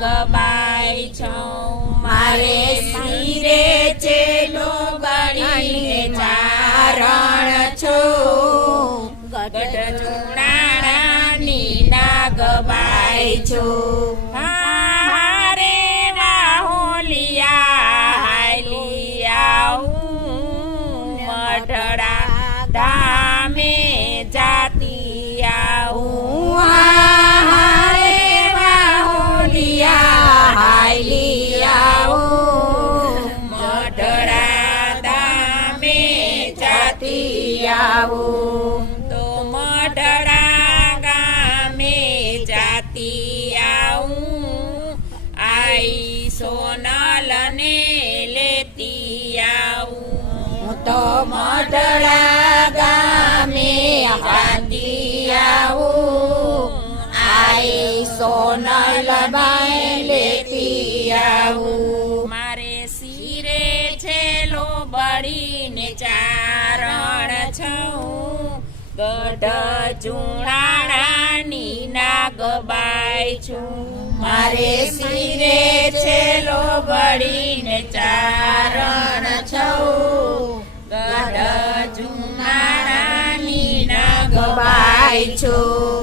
ગબાઈ છું મારે શિરે ચેલો ગળીને ચારણ છું ગઢ ચૂણાણાની ના ગબાઈ છું હારે રાહોલિયા હાલિયા મઢડા ધામે જાતી આવું હારે રાહોલિયા હાલિયા મઢડા ધામે જાતી આવું તો મઢડા ગામે જાતી આવું આઈ સોનલને લેતી આવું તો મઢડા ગામે જાતી આવું આઈ સોનલબાઈ લેતી આવું મારે શિરે છેલો બળીને ચારણ છું ગઢ ચૂણાણાની ના ગબાઈ છું મારે શિરે છેલો બળીને ચારણ છું ગઢ ચૂણાણાની ના ગબાઈ છું